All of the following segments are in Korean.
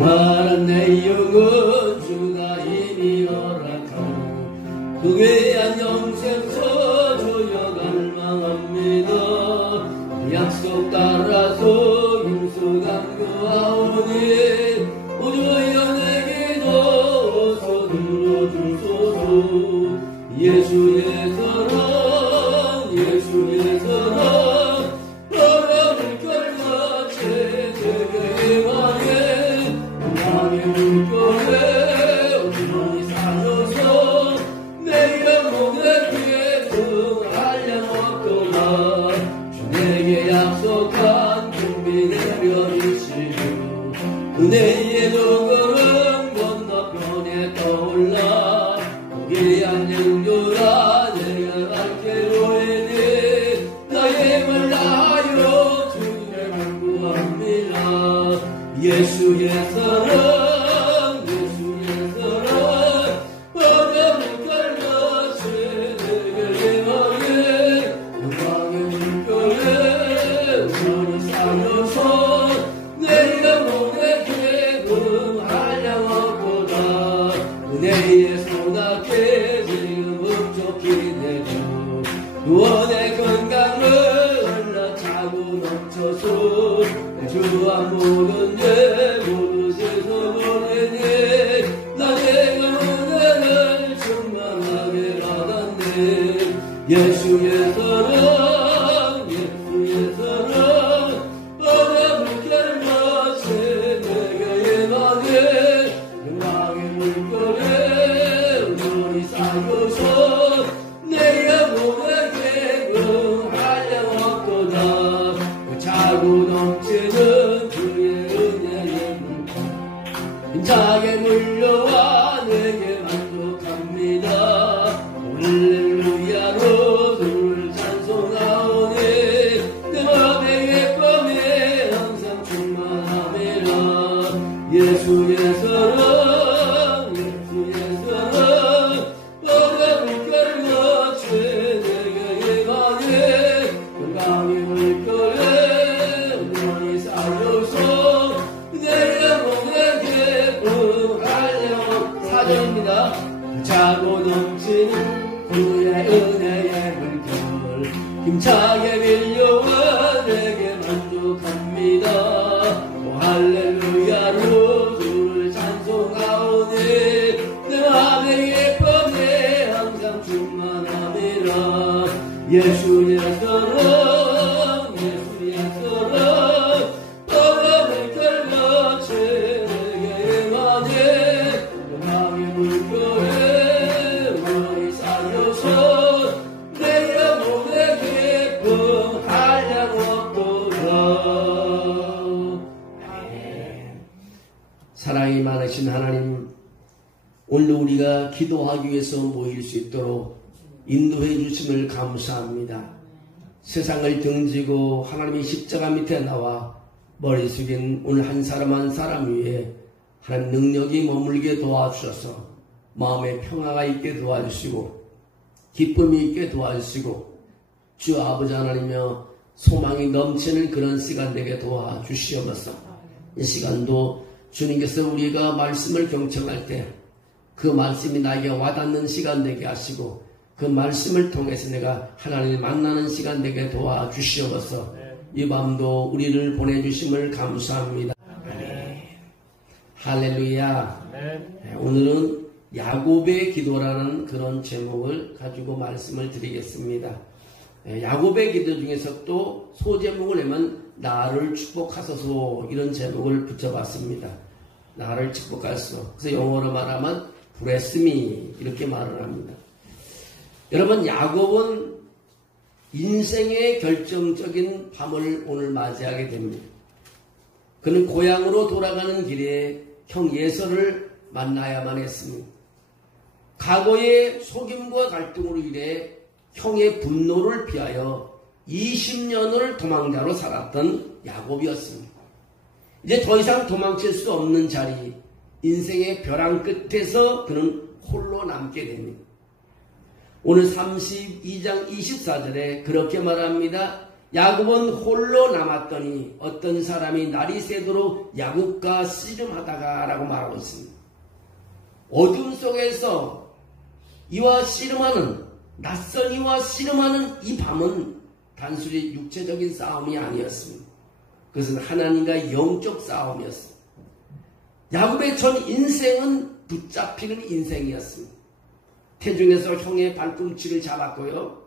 영원한 내 영혼 주가 이미 허락하오. 그 귀한 영생서 주여 갈망합니다. 약속 따라서 힘써 간구하오니 주여 내게도 어서 들어주소서. 예수의 사랑 예수의 사랑 바람을 깔같이 제게 왕의 왕의 물결에 온전히 사셔서 내 영혼에게 등하려었도다. 주 내게 약속한 공비 내려주시고 은혜의 도구는 건너편에 떠올라 고귀한 영조라 내가 갈게로이니 나의 말 다하여 주를 간구합니다. 예수의 사랑 예수의 사랑 바람을 깔같이 내게 향해 영광의 물결에 우리 사려서 내 영혼에게 응하려었도다. 은혜의 소답게 지금 흡족히 내주 구원의 건강을 흘러차고 넘쳐서 주와 모든 죄 모두 씻어버리니 나의 은혜를 충만하게 받았네. 예수의 사랑 예수의 사랑 바람을 깔같이 내게 임하네. 영광의 물결에 우리 사줘서 내 영혼에게 응하려었도다. 그 차고 넘치는 주의 은혜의 물결 힘차게 물려와 내게 만족합니다. 할렐루야로 주를 찬송하오니 내 맘의 예쁨에 항상 충만함이라. 예수의 사랑 예수의 사랑 바람을 깔같이 내게 임하네. 영광의 물결에 온전히 사줘서 내 영혼에게 응하려. 4절입니다. 차고 넘치는 주의 은혜의 물결 힘차게 밀려와 내게 만족합니다. 오 할렐루야로 주를 찬송하오니 내 맘의 예쁨에 항상 충만함이라. 예수의 사랑 예수의 사랑 바람을 깔같이 내게 임하네. 영광의 물결에 우리 사려서 내 영혼에게 응하려었도다. 사랑이 많으신 하나님, 오늘 우리가 기도하기 위해서 모일 수 있도록 인도해 주심을 감사합니다. 세상을 등지고 하나님의 십자가 밑에 나와 머리 숙인 오늘 한 사람 한 사람 위에 하나님 능력이 머물게 도와주셔서 마음에 평화가 있게 도와주시고 기쁨이 있게 도와주시고 주 아버지 하나님이여 소망이 넘치는 그런 시간 되게 도와주시옵소서. 이 시간도 주님께서 우리가 말씀을 경청할 때 그 말씀이 나에게 와닿는 시간 되게 하시고 그 말씀을 통해서 내가 하나님을 만나는 시간 되게 도와주시옵소서. 이 밤도 우리를 보내주심을 감사합니다. 할렐루야. 오늘은 야곱의 기도라는 그런 제목을 가지고 말씀을 드리겠습니다. 야곱의 기도 중에서 또 소제목을 내면 나를 축복하소서 이런 제목을 붙여봤습니다. 나를 축복하소서. 그래서 영어로 말하면 bless me 이렇게 말을 합니다. 여러분, 야곱은 인생의 결정적인 밤을 오늘 맞이하게 됩니다. 그는 고향으로 돌아가는 길에 형 예서를 만나야만 했습니다. 과거의 속임과 갈등으로 인해 형의 분노를 피하여 20년을 도망자로 살았던 야곱이었습니다. 이제 더 이상 도망칠 수 없는 자리, 인생의 벼랑 끝에서 그는 홀로 남게 됩니다. 오늘 32장 24절에 그렇게 말합니다. 야곱은 홀로 남았더니 어떤 사람이 날이 새도록 야곱과 씨름하다가 라고 말하고 있습니다. 어둠 속에서 이와 씨름하는, 낯선 이와 씨름하는 이 밤은 단순히 육체적인 싸움이 아니었습니다. 그것은 하나님과 영적 싸움이었습니다. 야곱의 전 인생은 붙잡히는 인생이었습니다. 태중에서 형의 발꿈치를 잡았고요,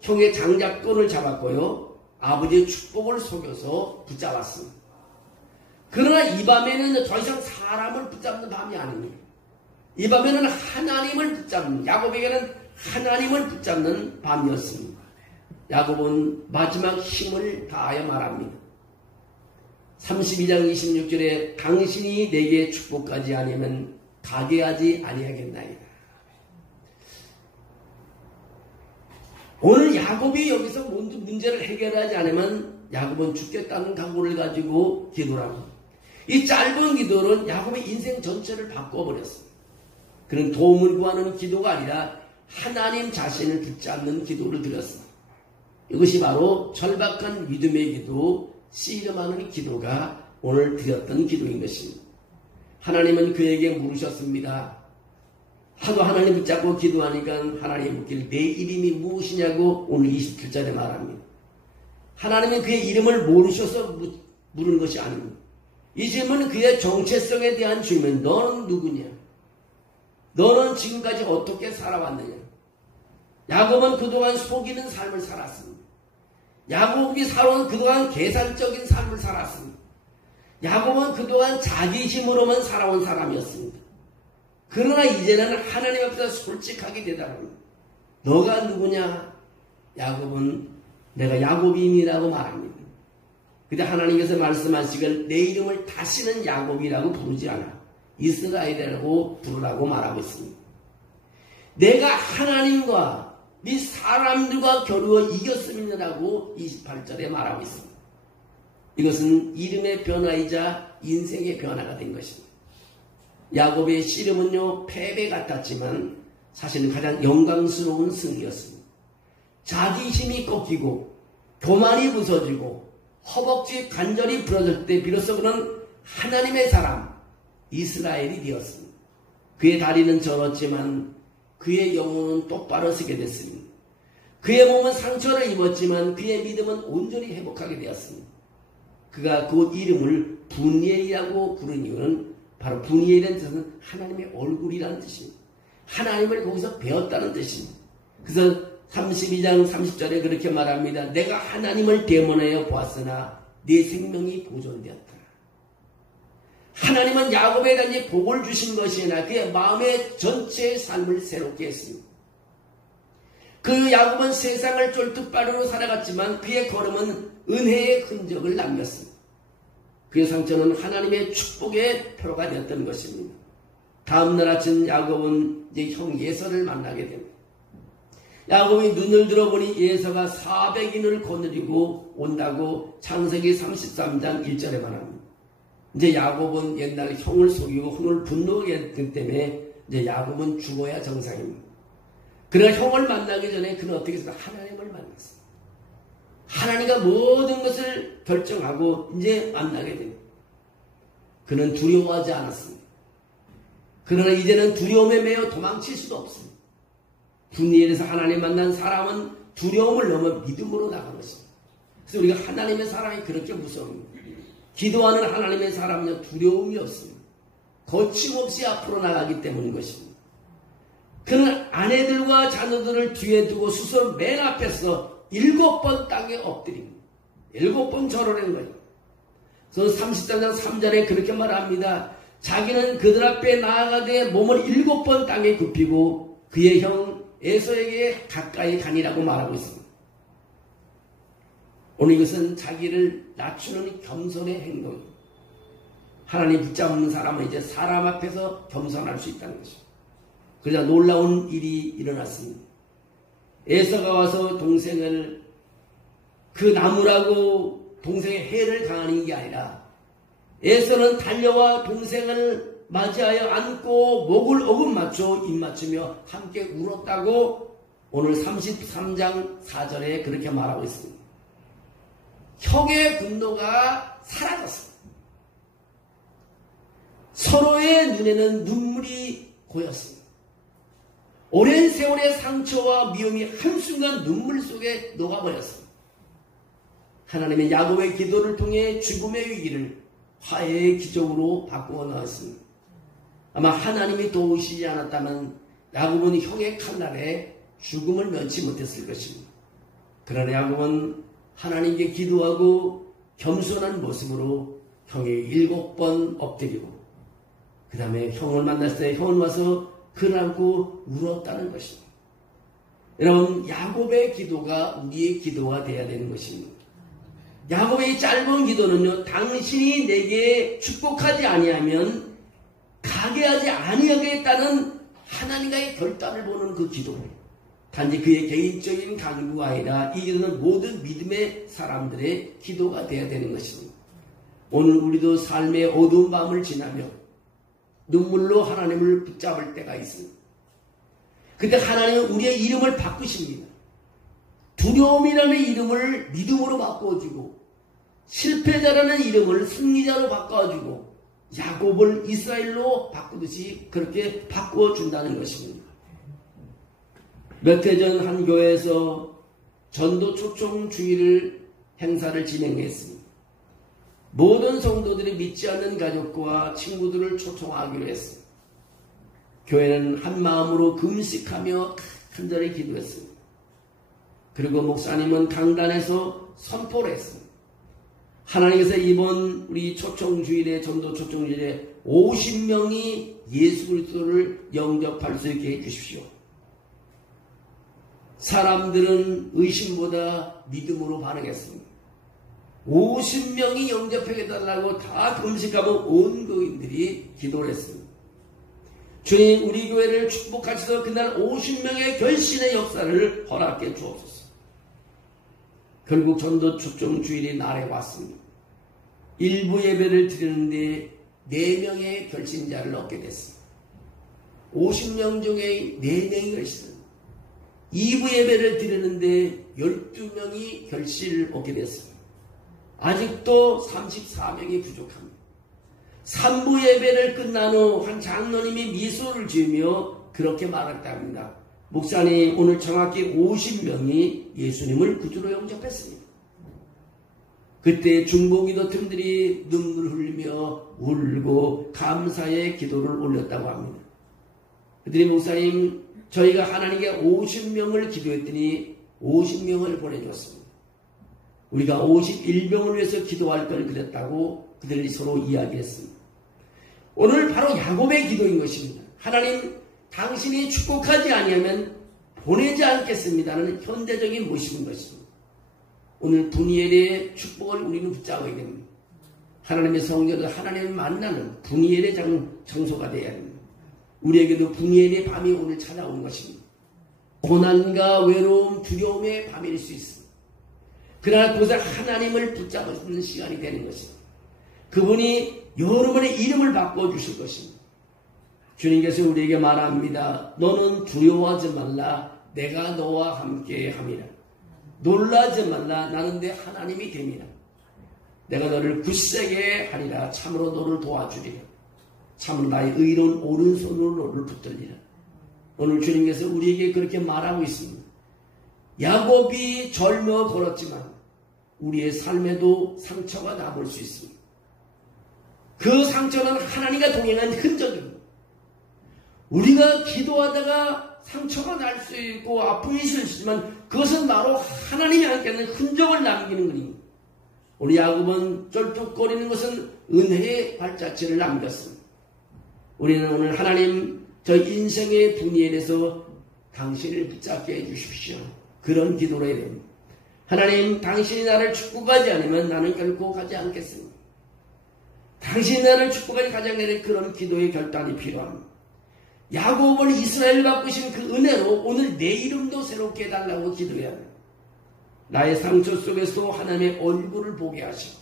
형의 장자권을 잡았고요, 아버지의 축복을 속여서 붙잡았습니다. 그러나 이 밤에는 더 이상 사람을 붙잡는 밤이 아닙니다. 이 밤에는 하나님을 붙잡는, 야곱에게는 하나님을 붙잡는 밤이었습니다. 야곱은 마지막 힘을 다하여 말합니다. 32장 26절에 당신이 내게 축복하지 아니하면 가게 하지 아니하겠나이다. 오늘 야곱이 여기서 문제를 해결하지 않으면 야곱은 죽겠다는 각오를 가지고 기도를 합니다. 이 짧은 기도는 야곱의 인생 전체를 바꿔버렸습니다. 그는 도움을 구하는 기도가 아니라 하나님 자신을 붙잡는 기도를 드렸습니다. 이것이 바로 절박한 믿음의 기도, 씨름하는 기도가 오늘 드렸던 기도인 것입니다. 하나님은 그에게 물으셨습니다. 하도 하나님 붙잡고 기도하니까 하나님 묻길 내 이름이 무엇이냐고 오늘 27절에 말합니다. 하나님은 그의 이름을 모르셔서 물은 것이 아닙니다. 이 질문은 그의 정체성에 대한 질문. 너는 누구냐? 너는 지금까지 어떻게 살아왔느냐? 야곱은 그동안 속이는 삶을 살았습니다. 야곱이 살아온 그동안 계산적인 삶을 살았습니다. 야곱은 그동안 자기 힘으로만 살아온 사람이었습니다. 그러나 이제는 하나님 앞에서 솔직하게 대답합니다. 너가 누구냐? 야곱은 내가 야곱임이라고 말합니다. 근데 하나님께서 말씀하시길 내 이름을 다시는 야곱이라고 부르지 않아. 이스라엘이라고 부르라고 말하고 있습니다. 내가 하나님과 이 사람들과 겨루어 이겼음이라고 28절에 말하고 있습니다. 이것은 이름의 변화이자 인생의 변화가 된 것입니다. 야곱의 씨름은요, 패배 같았지만 사실은 가장 영광스러운 승리였습니다. 자기 힘이 꺾이고 교만이 부서지고 허벅지 관절이 부러질 때 비로소 그는 하나님의 사람 이스라엘이 되었습니다. 그의 다리는 절었지만 그의 영혼은 똑바로 서게 됐습니다. 그의 몸은 상처를 입었지만 그의 믿음은 온전히 회복하게 되었습니다. 그가 그 이름을 분이엘이라고 부른 이유는 바로 분이엘이라는 뜻은 하나님의 얼굴이라는 뜻입니다. 하나님을 거기서 배웠다는 뜻입니다. 그래서 32장 30절에 그렇게 말합니다. 내가 하나님을 대면하여 보았으나 내 생명이 보존되었다. 하나님은 야곱에 단지 복을 주신 것이 아니라 그의 마음의 전체의 삶을 새롭게 했습니다. 그 야곱은 세상을 쫄뚝발으로 살아갔지만 그의 걸음은 은혜의 흔적을 남겼습니다. 그의 상처는 하나님의 축복의 표로가 되었던 것입니다. 다음날 아침 야곱은 이제 형 예서를 만나게 됩니다. 야곱이 눈을 들어보니 예서가 400인을 거느리고 온다고 창세기 33장 1절에 말합니다. 이제 야곱은 옛날 형을 속이고 형을 분노하게 했기 때문에 이제 야곱은 죽어야 정상입니다. 그러나 형을 만나기 전에 그는 어떻게 했을까? 하나님을 만났습니다. 하나님과 모든 것을 결정하고 이제 만나게 됩니다. 그는 두려워하지 않았습니다. 그러나 이제는 두려움에 매여 도망칠 수도 없습니다. 분이엘에서 하나님 만난 사람은 두려움을 넘어 믿음으로 나가는 것입니다. 그래서 우리가 하나님의 사람이 그렇게 무서웁니다. 기도하는 하나님의 사람은 두려움이 없습니다. 거침없이 앞으로 나가기 때문인 것입니다. 그는 아내들과 자녀들을 뒤에 두고 스스로 맨 앞에서 7번 땅에 엎드립니다. 7번 절을 한 거예요. 그래서 33장 3절에 그렇게 말합니다. 자기는 그들 앞에 나아가되 몸을 7번 땅에 굽히고 그의 형 에서에게 가까이 가니라고 말하고 있습니다. 오늘 이것은 자기를 낮추는 겸손의 행동입니다. 하나님 붙잡는 사람은 이제 사람 앞에서 겸손할 수 있다는 것입니다. 그러자 놀라운 일이 일어났습니다. 에서가 와서 동생을 그 나무라고 동생의 해를 당하는 게 아니라 에서는 달려와 동생을 맞이하여 안고 목을 어긋맞춰 입맞추며 함께 울었다고 오늘 33장 4절에 그렇게 말하고 있습니다. 형의 분노가 사라졌습니다. 서로의 눈에는 눈물이 고였습니다. 오랜 세월의 상처와 미움이 한순간 눈물 속에 녹아버렸습니다. 하나님의 야곱의 기도를 통해 죽음의 위기를 화해의 기적으로 바꾸어 나왔습니다. 아마 하나님이 도우시지 않았다면 야곱은 형의 칼날에 죽음을 면치 못했을 것입니다. 그러나 야곱은 하나님께 기도하고 겸손한 모습으로 형이 7번 엎드리고 그 다음에 형을 만났을 때 형은 와서 그를 안고 울었다는 것입니다. 여러분, 야곱의 기도가 우리의 기도가 되어야 되는 것입니다. 야곱의 짧은 기도는요, 당신이 내게 축복하지 아니하면 가게 하지 아니하겠다는 하나님과의 결단을 보는 그 기도예요. 단지 그의 개인적인 강구가 아니라 이 기도는 모든 믿음의 사람들의 기도가 되어야 되는 것입니다. 오늘 우리도 삶의 어두운 밤을 지나며 눈물로 하나님을 붙잡을 때가 있습니다. 그때 하나님은 우리의 이름을 바꾸십니다. 두려움이라는 이름을 믿음으로 바꿔주고 실패자라는 이름을 승리자로 바꿔주고 야곱을 이스라엘로 바꾸듯이 그렇게 바꾸어준다는 것입니다. 몇 해 전 한 교회에서 전도 초청 주일을 행사를 진행했습니다. 모든 성도들이 믿지 않는 가족과 친구들을 초청하기로 했습니다. 교회는 한 마음으로 금식하며 간절히 기도했습니다. 그리고 목사님은 강단에서 선포를 했습니다. 하나님께서 이번 우리 초청주일에 전도 초청주일에 50명이 예수 그리스도를 영접할 수 있게 해주십시오. 사람들은 의심보다 믿음으로 반응했습니다. 50명이 영접해달라고 다 금식하고 온 교인들이 기도를 했습니다. 주님, 우리 교회를 축복하셔서 그날 50명의 결신의 역사를 허락해 주옵소서. 결국 전도 초청 주일이 날에 왔습니다. 일부 예배를 드리는데 4명의 결신자를 얻게 됐습니다. 50명 중에 4명이 결신을, 2부 예배를 드리는데 12명이 결실을 얻게 됐습니다. 아직도 34명이 부족합니다. 3부 예배를 끝난 후 한 장로님이 미소를 지으며 그렇게 말했다 합니다. 목사님, 오늘 정확히 50명이 예수님을 구주로 영접했습니다. 그때 중보기도 팀들이 눈물 흘리며 울고 감사의 기도를 올렸다고 합니다. 그들이 목사님, 저희가 하나님께 50명을 기도했더니 50명을 보내줬습니다. 우리가 51명을 위해서 기도할 걸 그랬다고 그들이 서로 이야기했습니다. 오늘 바로 야곱의 기도인 것입니다. 하나님, 당신이 축복하지 아니하면 보내지 않겠습니다는 현대적인 모습인 것입니다. 오늘 분이엘의 축복을 우리는 붙잡아야 됩니다. 하나님의 성전에서 하나님을 만나는 분이엘의 장소가 되어야 합니다. 우리에게도 분이엘의 밤이 오늘 찾아온 것입니다. 고난과 외로움, 두려움의 밤일 수 있습니다. 그러나 그것을 하나님을 붙잡는 시간이 되는 것입니다. 그분이 여러분의 이름을 바꿔주실 것입니다. 주님께서 우리에게 말합니다. 너는 두려워하지 말라. 내가 너와 함께 함이라. 놀라지 말라. 나는 내 하나님이 됨이라. 내가 너를 굳세게 하리라. 참으로 너를 도와주리라. 참으로 나의 의로운 오른손으로 너를 붙들리라. 오늘 주님께서 우리에게 그렇게 말하고 있습니다. 야곱이 절며 걸었지만 우리의 삶에도 상처가 남을 수 있습니다. 그 상처는 하나님과 동행한 흔적입니다. 우리가 기도하다가 상처가 날 수 있고 아픔이 있을 수 있지만 그것은 바로 하나님이 함께하는 흔적을 남기는 것입니다. 우리 야곱은 쩔뚝거리는 것은 은혜의 발자취를 남겼습니다. 우리는 오늘 하나님, 저 인생의 분이엘에서 당신을 붙잡게 해주십시오. 그런 기도를 해야 됩니다. 하나님, 당신이 나를 축복하지 않으면 나는 결코 가지 않겠습니다. 당신이 나를 축복하지 가지 않는 그런 기도의 결단이 필요합니다. 야곱을 이스라엘 바꾸신 그 은혜로 오늘 내 이름도 새롭게 해달라고 기도해야 합니다. 나의 상처 속에서도 하나님의 얼굴을 보게 하시고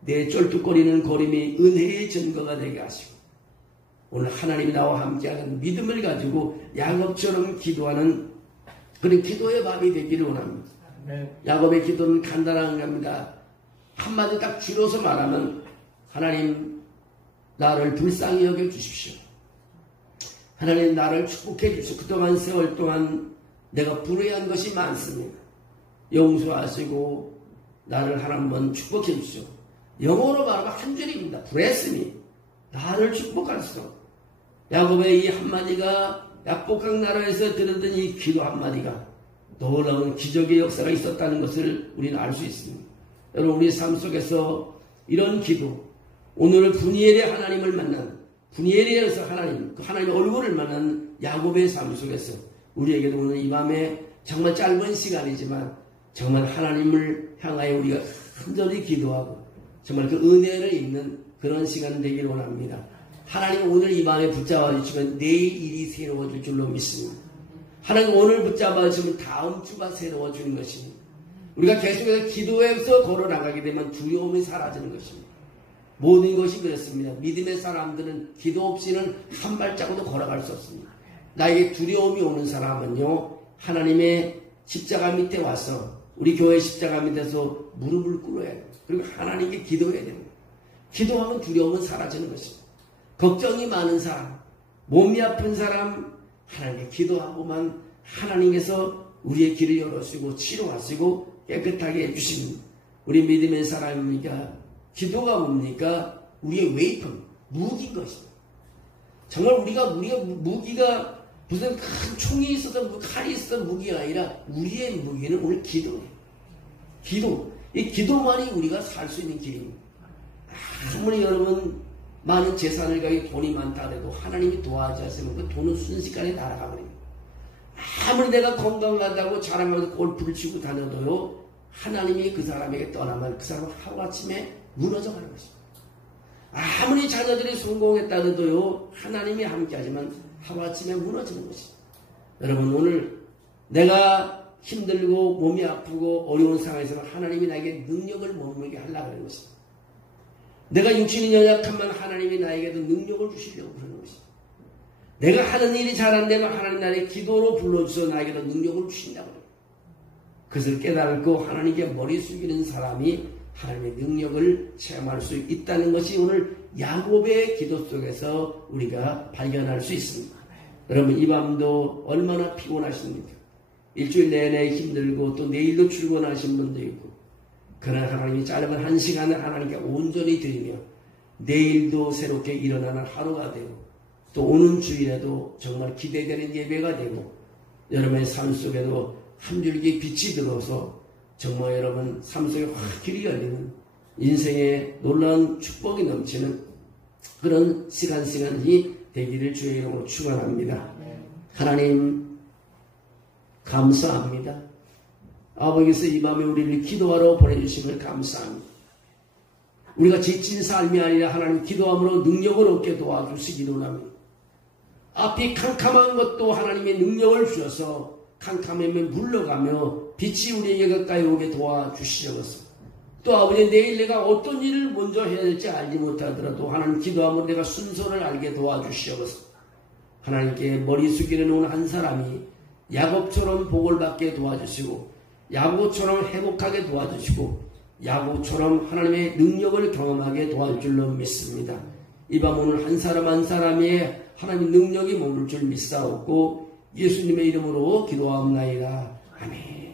내 쩔뚝거리는 걸음이 은혜의 증거가 되게 하시고 오늘 하나님이 나와 함께하는 믿음을 가지고 야곱처럼 기도하는 그런 기도의 밤이 되기를 원합니다. 야곱의 기도는 간단한 겁니다. 한마디 딱 줄여서 말하면 하나님 나를 불쌍히 여겨주십시오. 하나님 나를 축복해 주십시오. 그동안 세월 동안 내가 불의한 것이 많습니다. 용서하시고 나를 한번 축복해 주십시오. 영어로 말하면 한 줄입니다. Bless me. 나를 축복하소서. 야곱의 이 한마디가 약복강 나라에서 들었던 이 기도 한마디가 놀라운 기적의 역사가 있었다는 것을 우리는 알 수 있습니다. 여러분 우리 삶 속에서 이런 기도, 오늘 분이엘의 하나님을 만난, 분이엘에서 하나님, 그 하나님의 얼굴을 만난 야곱의 삶 속에서 우리에게도 오늘 이 밤에 정말 짧은 시간이지만 정말 하나님을 향하여 우리가 간절히 기도하고 정말 그 은혜를 입는 그런 시간 되기를 원합니다. 하나님 오늘 이 밤에 붙잡아 주시면 내일 일이 새로워질 줄로 믿습니다. 하나님 오늘 붙잡아 주시면 다음 주가 새로워지는 것입니다. 우리가 계속해서 기도해서 걸어나가게 되면 두려움이 사라지는 것입니다. 모든 것이 그렇습니다. 믿음의 사람들은 기도 없이는 한 발자국도 걸어갈 수 없습니다. 나에게 두려움이 오는 사람은요, 하나님의 십자가 밑에 와서 우리 교회 십자가 밑에서 무릎을 꿇어야 돼요. 그리고 하나님께 기도해야 됩니다. 기도하면 두려움은 사라지는 것입니다. 걱정이 많은 사람, 몸이 아픈 사람, 하나님께 기도하고만 하나님께서 우리의 길을 열어주시고 치료하시고 깨끗하게 해주십니다. 우리 믿음의 사람이니까 기도가 뭡니까? 우리의 웨이폰, 무기인 것입니다. 정말 우리가 무기가 무슨 큰 총이 있어서 칼이 있어서 무기가 아니라 우리의 무기는 오늘 기도예요. 기도. 이 기도만이 우리가 살 수 있는 길입니다. 아무리 여러분 많은 재산을 가지고 돈이 많다 해도 하나님이 도와주지 않으면 그 돈은 순식간에 날아가 버립니다. 아무리 내가 건강하다고 자랑하면서 골프를 치고 다녀도요, 하나님이 그 사람에게 떠나면 그 사람은 하루아침에 무너져 가는 것입니다. 아무리 자녀들이 성공했다 해도요, 하나님이 함께하지만 하루아침에 무너지는 것입니다. 여러분 오늘 내가 힘들고 몸이 아프고 어려운 상황에서 하나님이 나에게 능력을 머물게 하려고 하는 것입니다. 내가 육신이 연약하면 하나님이 나에게도 능력을 주시려고 그러는 것입니다. 내가 하는 일이 잘 안 되면 하나님 나에게 기도로 불러주셔서 나에게도 능력을 주신다고 합니다. 그것을 깨달고 하나님께 머리 숙이는 사람이 하나님의 능력을 체험할 수 있다는 것이 오늘 야곱의 기도 속에서 우리가 발견할 수 있습니다. 여러분 이 밤도 얼마나 피곤하십니까? 일주일 내내 힘들고 또 내일도 출근하신 분도 있고, 그러나 하나님이 짧은 한 시간을 하나님께 온전히 드리며 내일도 새롭게 일어나는 하루가 되고 또 오는 주일에도 정말 기대되는 예배가 되고 여러분의 삶 속에도 한 줄기 빛이 들어서 정말 여러분 삶 속에 확 길이 열리는 인생의 놀라운 축복이 넘치는 그런 시간이 되기를 주의 이름으로 축원합니다. 하나님 감사합니다. 아버지께서 이 밤에 우리를 기도하러 보내주심을 감사합니다. 우리가 지친 삶이 아니라 하나님 기도함으로 능력을 얻게 도와주시기를 원합니다. 앞이 캄캄한 것도 하나님의 능력을 주셔서 캄캄함에 물러가며 빛이 우리에게 가까이 오게 도와주시옵소서. 또 아버지 내일 내가 어떤 일을 먼저 해야 될지 알지 못하더라도 하나님 기도함으로 내가 순서를 알게 도와주시옵소서. 하나님께 머리 숙이는 오늘 한 사람이 야곱처럼 복을 받게 도와주시고 야곱처럼 회복하게 도와주시고 야곱처럼 하나님의 능력을 경험하게 도와줄 줄로 믿습니다. 이 밤 오늘 한 사람 한 사람의 하나님의 능력이 머물 줄 믿사옵고 예수님의 이름으로 기도하옵나이다. 아멘.